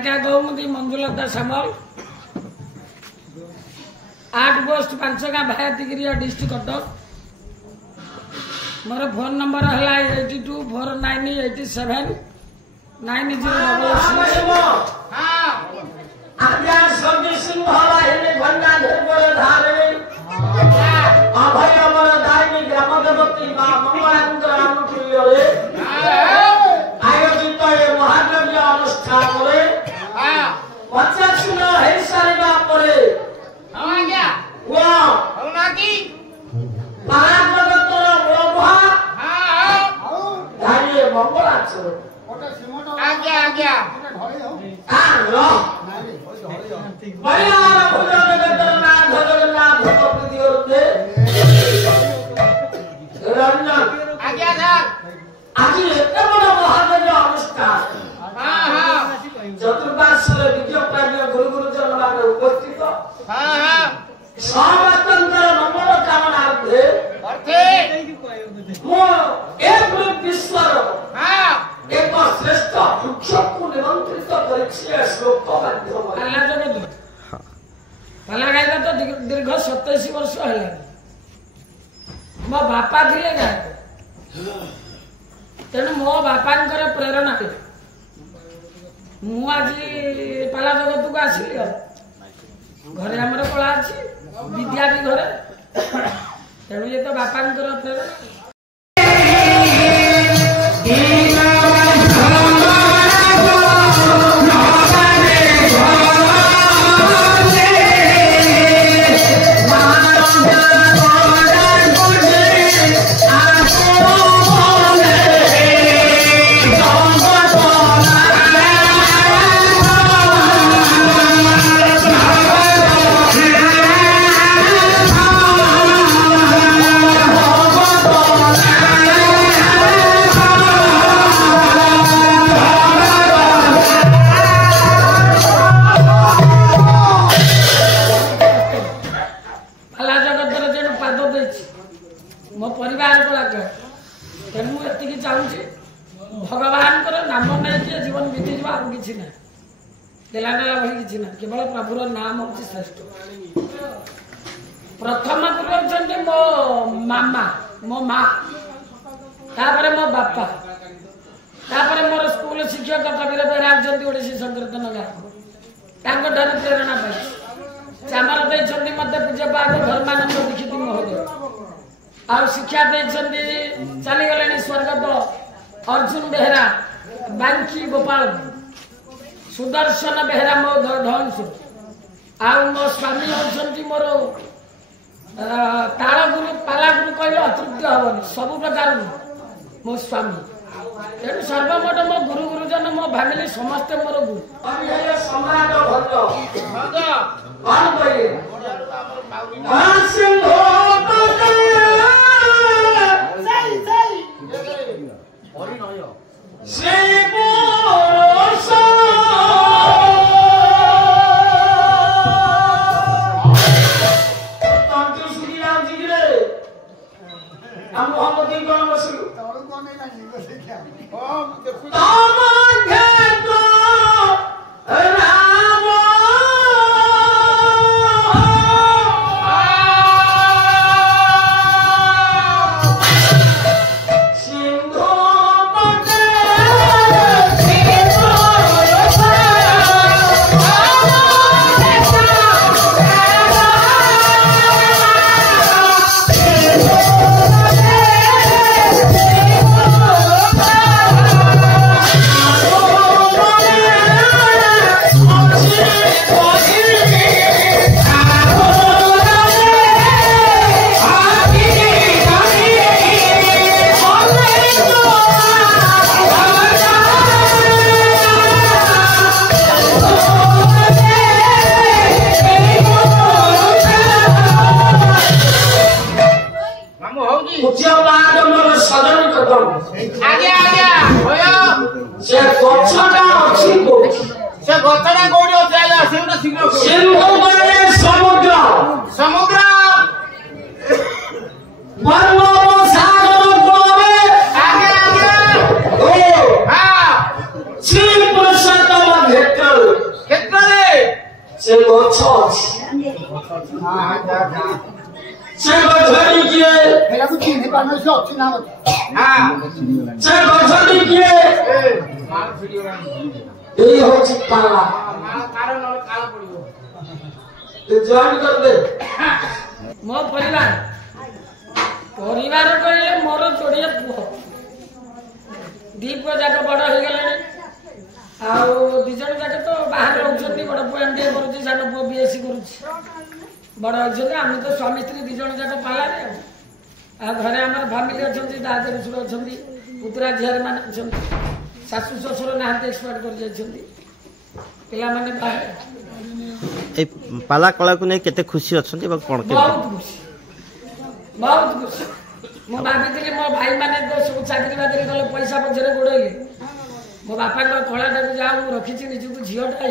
गौमती मंजुलता सामल 8 post 5 गाँ भायातिगिरी district Cuttack. मोर phone number है 27 वर्ष है। मो बापा थे गायक तेणु मो बापा प्रेरणा मुझे पाला जगत को आसली घरे आमर कला अच्छी विद्या भी घरे तेणु ये तो बापा प्रेरणा। मो परिवार को लगे तेणु मुझे चाहूँगी भगवान नाम नहीं जीवन बीती जा कि ना देला नेला भाई कि ना केवल प्रभुर नाम हूँ श्रेष्ठ। प्रथम गुरु होती मो मामा मो माँ तापर मो बापा तापर मोर स्कूल शिक्षक कबीर बेहरा ओडिसी संकीर्तन गायक प्रेरणा पाई चामर देते मत पूज्यपाद धर्मानंद दीक्षित महोदय आ शिक्षा देते चली गले स्वर्गत अर्जुन बेहरा बांकी गोपाल सुदर्शन बेहरा मो ढंसु आ मो स्वामी होती मोर तालगुरु पालागुरु कहले अतृप्त हेनी सब प्रकार मो स्वामी तेणु सर्वमोट मो गुरु गुरुजन मो फैमिली समस्ते मोर गुरु। समुद्र श्री पुरुषोत्तम से गछ से गछड़ी किए एला को चिन्ह पानो से अछि ना हां से गछड़ी किए ए होछि पाला कारण काल पड़ियो ते जॉइन कर दे मो परिवार कहले मोर जोड़िए पुओ दीप जाक बड़ हो गले दिज जाक तो बाहर रोचे बड़ पुओ एमबीए कर सान पुओ बीएससी कर बड़ अच्छे आम तो स्वामी स्त्री दिज जाक पालारे घरे आम फैमिली अच्छा दादा देशुर अच्छा पुतुरा झील मान अच्छा शाशु शशुर ना एक्सपायर कर पाने बाहर पाला कला को नहीं केते खुशी अच्छे कौन बहुत खुशी बहुत खुशी मो भाभी मो भाई मैंने तो सब चाकरी बाकरी कले पैसा पछरे गोड़े मो बापा कलाटा को जहाँ मुझे रखी निजुक झीटा है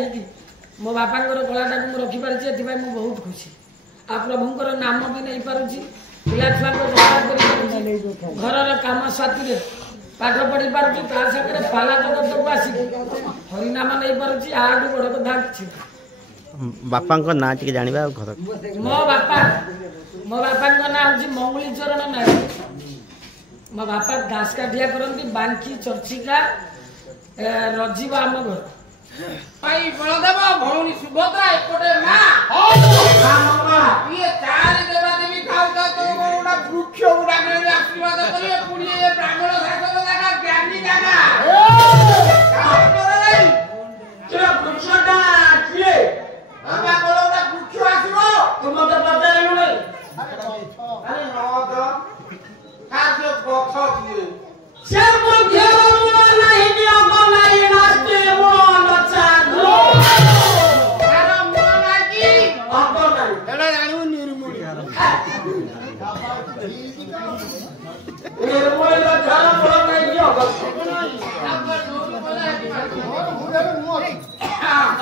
मो बापा कलाटा को मुझे रखिपारी बहुत खुशी आ प्रभुंर नाम भी नहीं पार्टी पिला छुआ घर कम साथी पाठ पढ़ी पार्टी सागर पाला जगत को आसिक हरिनाम नहीं पार्टी आठ बड़ कथा कि बापा ना टे जाना घर मो बापा ना हूँ मंगली चरण नायक मो बापा घास काटिया करती बांकी चर्चिका रजीव आम घर भाई बलदेव भौणी सुभद्रा एपटे ये चारि देवा देवी खाउता तो गोडा वृक्ष गुडा के आशीर्वाद करिए पुणी ये ब्राह्मण शासक जागा ज्ञानी जागा तेरा वृक्षटा किए बाबा बोलौडा वृक्ष आसीबो तुम मते पचारिलु नै अरे न तो खासे गछ किए से कोन घेरनु नहीं कि अग नहीं नाचते वो नचा दो तार मन की अग नहीं एडा जानु निर्मुली निर्मूल का झाड़ा पड़ नहीं कि अग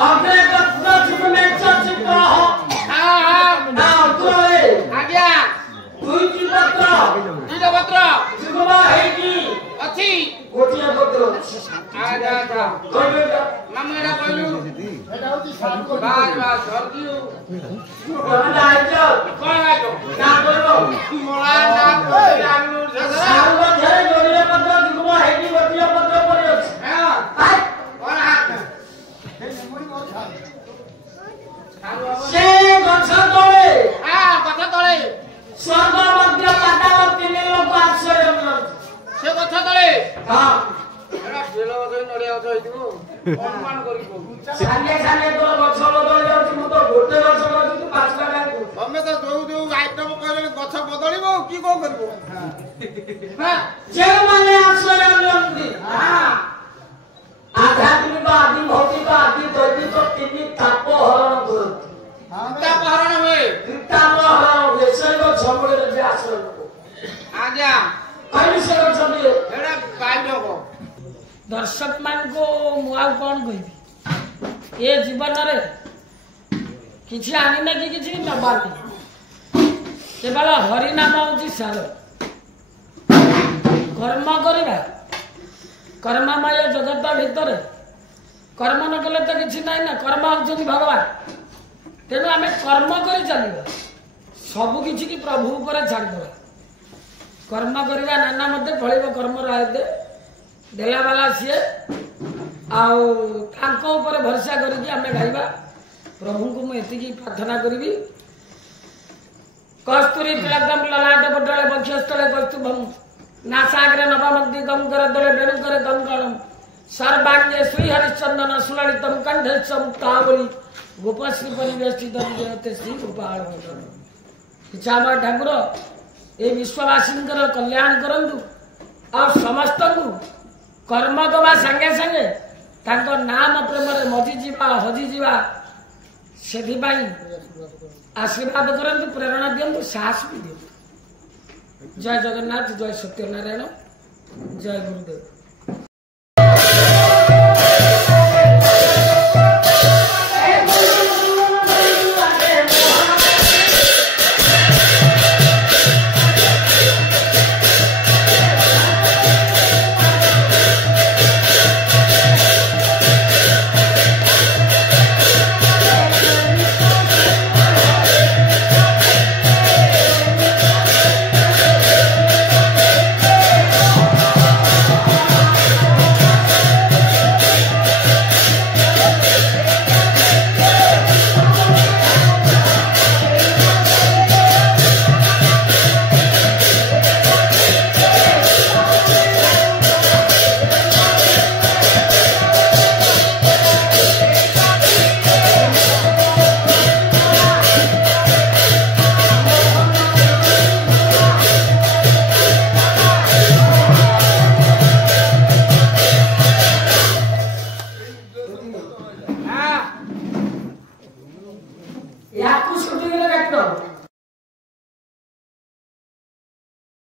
अपने दस में चर्च को हां ना तो आज्ञा दुई की पत्र दुईटा पत्र जिगमा है कि अछि गोटिया पत्र आजा जा कहबे मामा एडा कहलु एटा होती साधु बाज बाज धर दियो कमला आइजो कोन आइजो ना बोलो मोला ना जानु झगड़ा साल घरे गोटिया पत्र जिगमा है कि गोटिया पत्र पड़े अछि हां हाय कोन हाथ से गछ तळे हां कथा तळे स्वर्ग मध्य पाताल तीन लोक आश्रय से कथा तळे हां एडा बेल गछ नडिया गछ होइतिबो अनुमान करि को साले साले तो गछ बदल जाउछि मु तो गोटे गछ लगी तू पाछला काई हमें तो जो आइटम कहले गछ बदलिबो की को करबो हां जे माने आश्रय नियंत्री हां आध्यात्मिक आदि भौतिक आदि दैविक तीन ताप हरण करती तापहरण हुए ताप हरण हुए से गछ बदल जे आश्रय आज्ञा कहीं से गछ दिए एडा पाइडो को दर्शक मान को मुआ कौन कहबी ये जीवन रे किछि आनी ना कि किछि नबानी केवल हरि नाम होची सार कर्म करिबा कर्ममय जगत भीतर कर्म न कले तो किछि नाही ना कर्म होचनी भगवान तेनु आमे कर्म करि चलिबा सब किछि की प्रभु ऊपर छाड़ देबा कर्म करिबा नाना मते फळिबो कर्म राय दे देला वाला सीए आउ तांको ऊपर भरोसा करिकि आमे गाइबा प्रभु को मु एतिकी प्रार्थना करिबी कस्तूरी तिलकम ललाट बडले बक्षस्थले कस्तुभम नासाग्रे नवमग्धि गम कर दले बेणु कर गंगलम सर्वांगे श्री हरिचंदन सुललितम कंठे समुक्तावली गोपश्री परिवेष्टित जयते श्री गोपाल इच्छामा ठाकुर ए विश्ववासी कल्याण करंतु और समस्त कर्म दवा संगे संगे तांको नाम प्रेम मजी जीवा हजी जीवा से आशीर्वाद करंतु प्रेरणा दियंतु साहस भी दियंतु जय जगन्नाथ जय सत्यनारायण जय गुरुदेव।